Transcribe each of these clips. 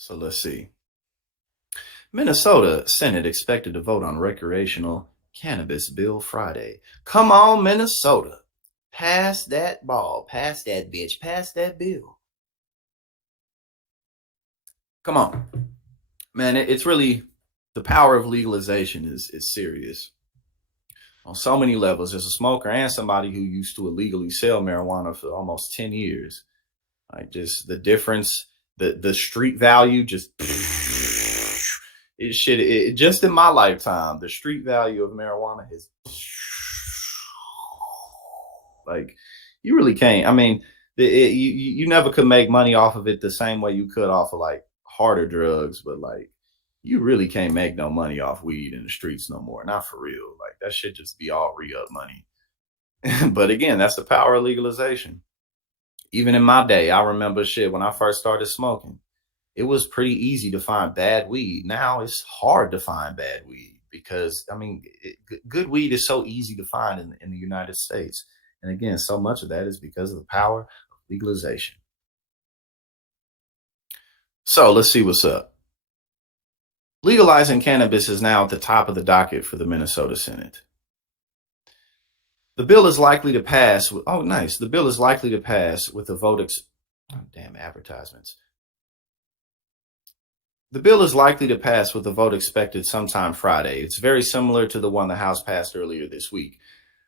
So let's see. Minnesota Senate expected to vote on recreational cannabis bill Friday. Come on, Minnesota. Pass that ball. Pass that bitch. Pass that bill. Come on. Man, it's really the power of legalization is serious on so many levels. As a smoker and somebody who used to illegally sell marijuana for almost 10 years, like just the difference, the street value, just just in my lifetime, the street value of marijuana is like, you really can't. I mean, you never could make money off of it the same way you could off of like harder drugs, but like you really can't make no money off weed in the streets no more. Not for real. Like that should just be all re-up money. But again, that's the power of legalization. Even in my day, I remember shit when I first started smoking. It was pretty easy to find bad weed. Now it's hard to find bad weed because I mean, good weed is so easy to find in the United States. And again, so much of that is because of the power of legalization. So let's see what's up. Legalizing cannabis is now at the top of the docket for the Minnesota Senate. The bill is likely to pass. Oh, nice. The bill is likely to pass with a vote. Damn advertisements. The bill is likely to pass with a vote expected sometime Friday. It's very similar to the one the House passed earlier this week,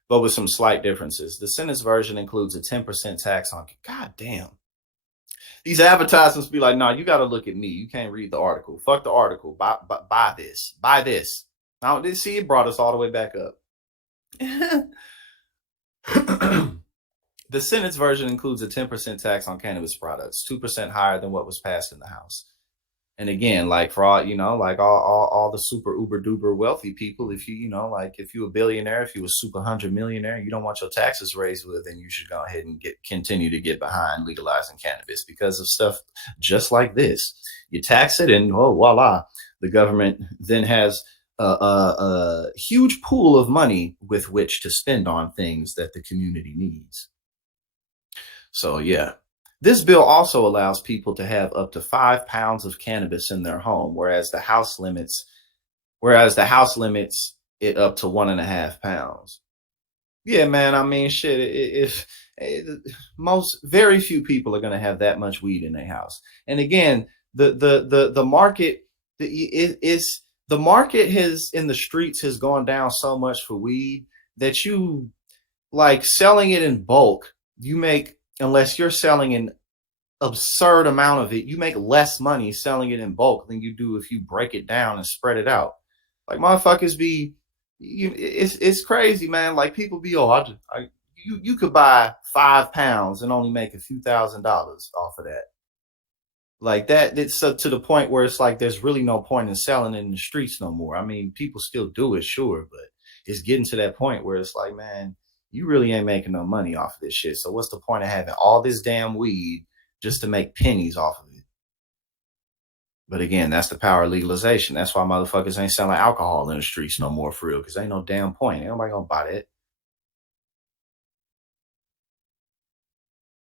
but with some slight differences. The Senate's version includes a 10% tax on. God damn. These advertisements be like, no, you got to look at me. You can't read the article. Fuck the article. Buy this. Buy this. Now, see, it brought us all the way back up. The Senate's version includes a 10% tax on cannabis products, 2% higher than what was passed in the House. And again, like for all, like all the super uber duper wealthy people, if like if you're a billionaire, if you're a super 100 millionaire, you don't want your taxes raised with, then you should go ahead and continue to get behind legalizing cannabis because of stuff just like this. You tax it and voila, the government then has a huge pool of money with which to spend on things that the community needs. So yeah. This bill also allows people to have up to 5 pounds of cannabis in their home, whereas the House limits it up to 1.5 pounds. Yeah, man. I mean, shit. If very few people are going to have that much weed in their house, and again, the market is the market has in the streets has gone down so much for weed that you like selling it in bulk. You make unless you're selling an absurd amount of it, you make less money selling it in bulk than you do if you break it down and spread it out. Like motherfuckers it's crazy, man. Like people be, you could buy 5 pounds and only make a few $1,000s off of that. Like that, it's to the point where it's like there's really no point in selling it in the streets no more. I mean, people still do it, sure, but it's getting to that point where it's like, man, you really ain't making no money off of this shit. So what's the point of having all this damn weed just to make pennies off of it? But again, that's the power of legalization. That's why motherfuckers ain't selling alcohol in the streets no more for real, because ain't no damn point. Ain't nobody gonna buy that.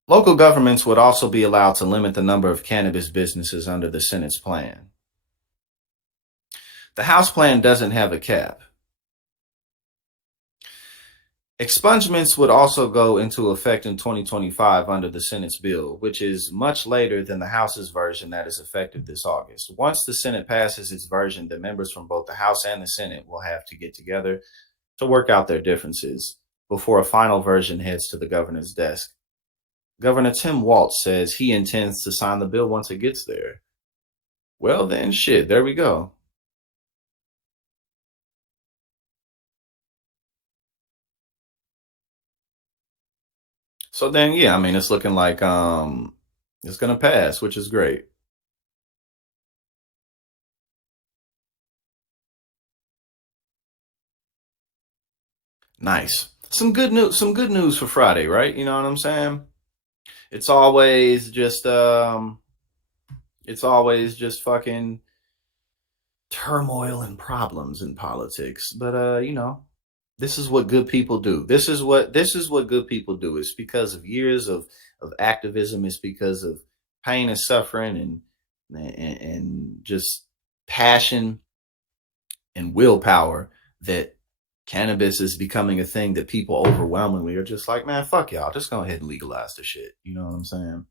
Local governments would also be allowed to limit the number of cannabis businesses under the Senate's plan. The House plan doesn't have a cap. Expungements would also go into effect in 2025 under the Senate's bill, which is much later than the House's version that is effective this August. Once the Senate passes its version, the members from both the House and the Senate will have to get together to work out their differences before a final version heads to the governor's desk. Governor Tim Walz says he intends to sign the bill once it gets there. Well, then, shit, there we go. So then, yeah, I mean, it's looking like it's gonna pass, which is great. Nice. Some good news. Some good news for Friday, right? You know what I'm saying? It's always just fucking turmoil and problems in politics. But this is what good people do. This is what good people do. It's because of years of activism. It's because of pain and suffering and and just passion and willpower that cannabis is becoming a thing that people overwhelmingly are just like, man, fuck y'all, just go ahead and legalize the shit. You know what I'm saying?